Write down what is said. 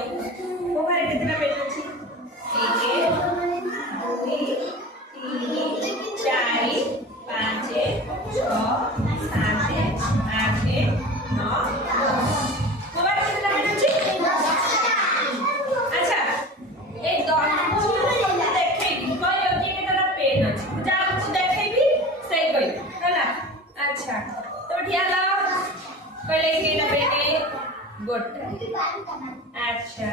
कौड़ी वो घरे कितना पेन अछि 1 2 3 4 5 6 7 8 9 10 मोबाइल कितना पेन अछि अच्छा एक दो देखेबी कोई ओके के तरफ पेन अछि जा तू देखेबी सही कोई होला अच्छा तो ठिया लाओ पहले के ना पेन गुड अच्छा